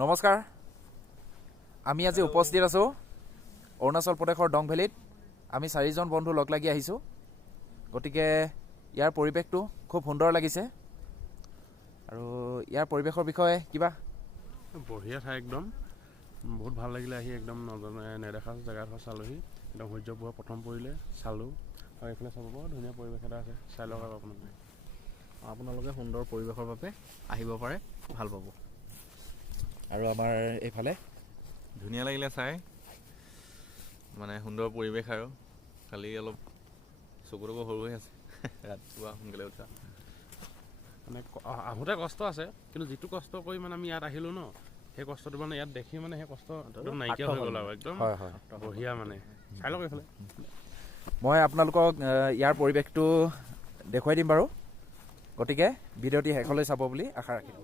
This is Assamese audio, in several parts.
নমস্কাৰ, আমি আজি উপস্থিত আছোঁ অৰুণাচল প্ৰদেশৰ ডং ভেলীত। আমি 4জন বন্ধু লগ লাগি আহিছোঁ, গতিকে ইয়াৰ পৰিৱেশটো খুব সুন্দৰ লাগিছে। আৰু ইয়াৰ পৰিৱেশৰ বিষয়ে কিবা? বঢ়িয়া ঠাই, একদম বহুত ভাল লাগিলে আহি। একদম নেদেখা জেগাডোখৰ চালোহি, একদম সূৰ্য পোহৰ প্ৰথম পৰিলে চালোঁ। আৰু এইফালে চাব বৰ ধুনীয়া পৰিৱেশ এটা আছে, চাই লওক আৰু আপোনালোকে সুন্দৰ পৰিৱেশৰ বাবে আহিব পাৰে, ভাল পাব। আৰু আমাৰ এইফালে ধুনীয়া লাগিলে চাই, মানে সুন্দৰ পৰিৱেশ। আৰু খালি অলপ চকু তকু সৰু হৈ আছে ৰাতিপুৱা সোনকালে উঠা। মানে আহোঁতে কষ্ট আছে, কিন্তু যিটো কষ্ট কৰি মানে আমি ইয়াত আহিলোঁ ন, সেই কষ্টটো মানে ইয়াত দেখি মানে সেই কষ্ট একদম নাইকিয়া হৈ গ'ল আৰু একদম বঢ়িয়া। মানে চাই লওক এইফালে। মই আপোনালোকক ইয়াৰ পৰিৱেশটো দেখুৱাই দিম বাৰু, গতিকে ভিডিঅ'টি শেষলৈ চাব বুলি আশা ৰাখিলোঁ।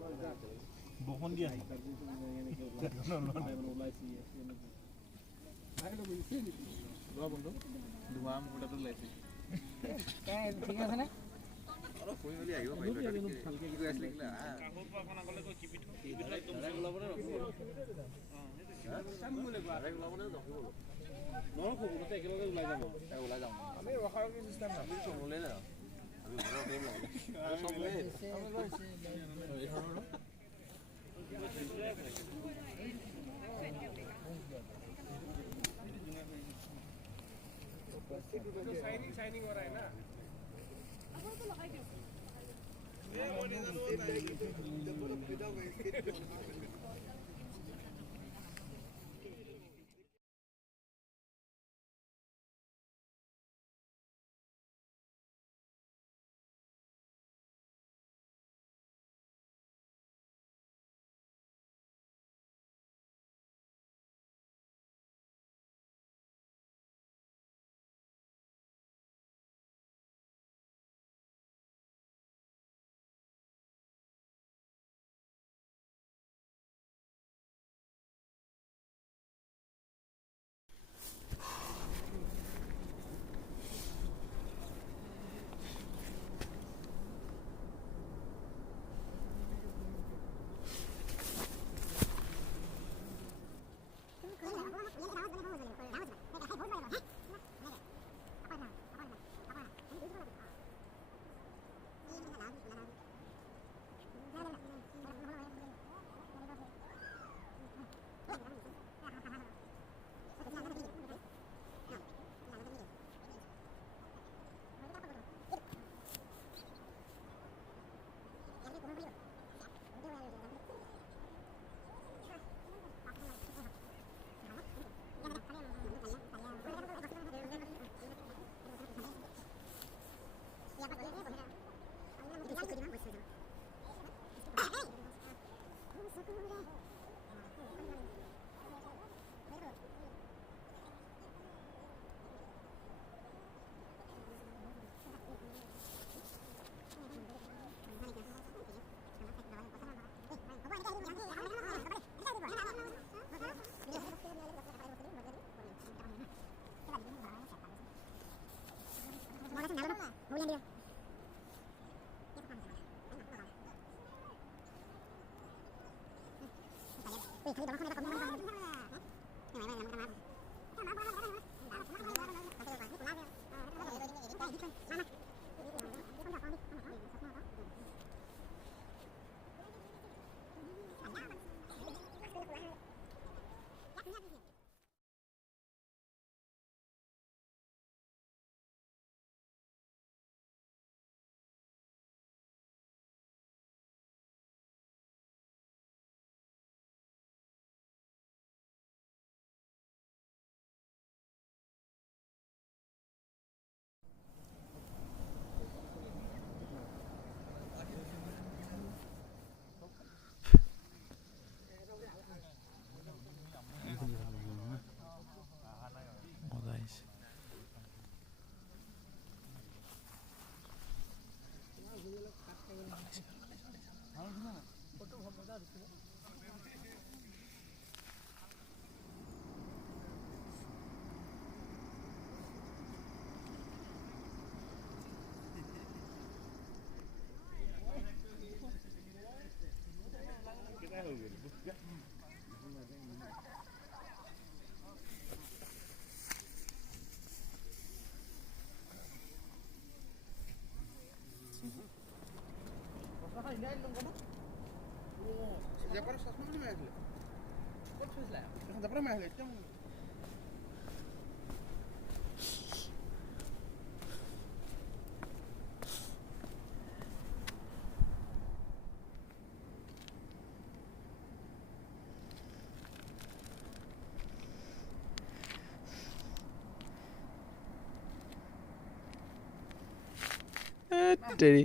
তেৰি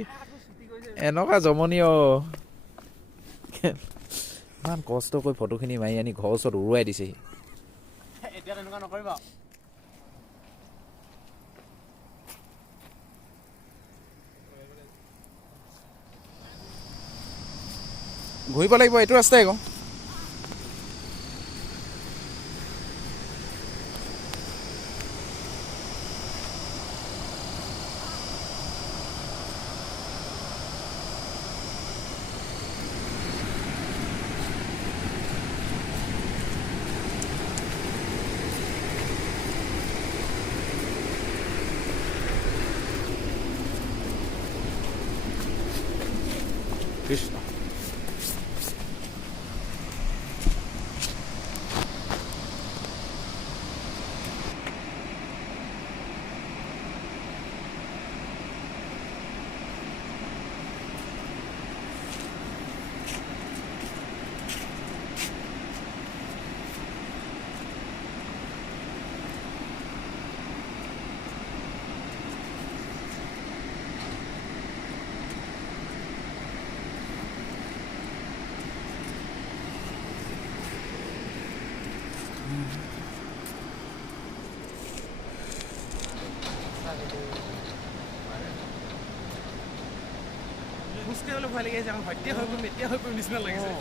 এনেকুৱা জমনি ইমান কষ্ট কৰি ফটোখিনি মাৰি আনি ঘৰৰ ওচৰত উৰুৱাই দিছেহি এতিয়া তেনেকুৱা নকৰিবা ঘূৰিব লাগিব এইটো ৰাস্তাই আকৌ কৃষ্ণ খোজকাঢ়িবলৈ ভয় লাগি আছে, হত্যা হৈ পৰিম, এতিয়া হৈ পৰিম নিচিনা লাগিছে।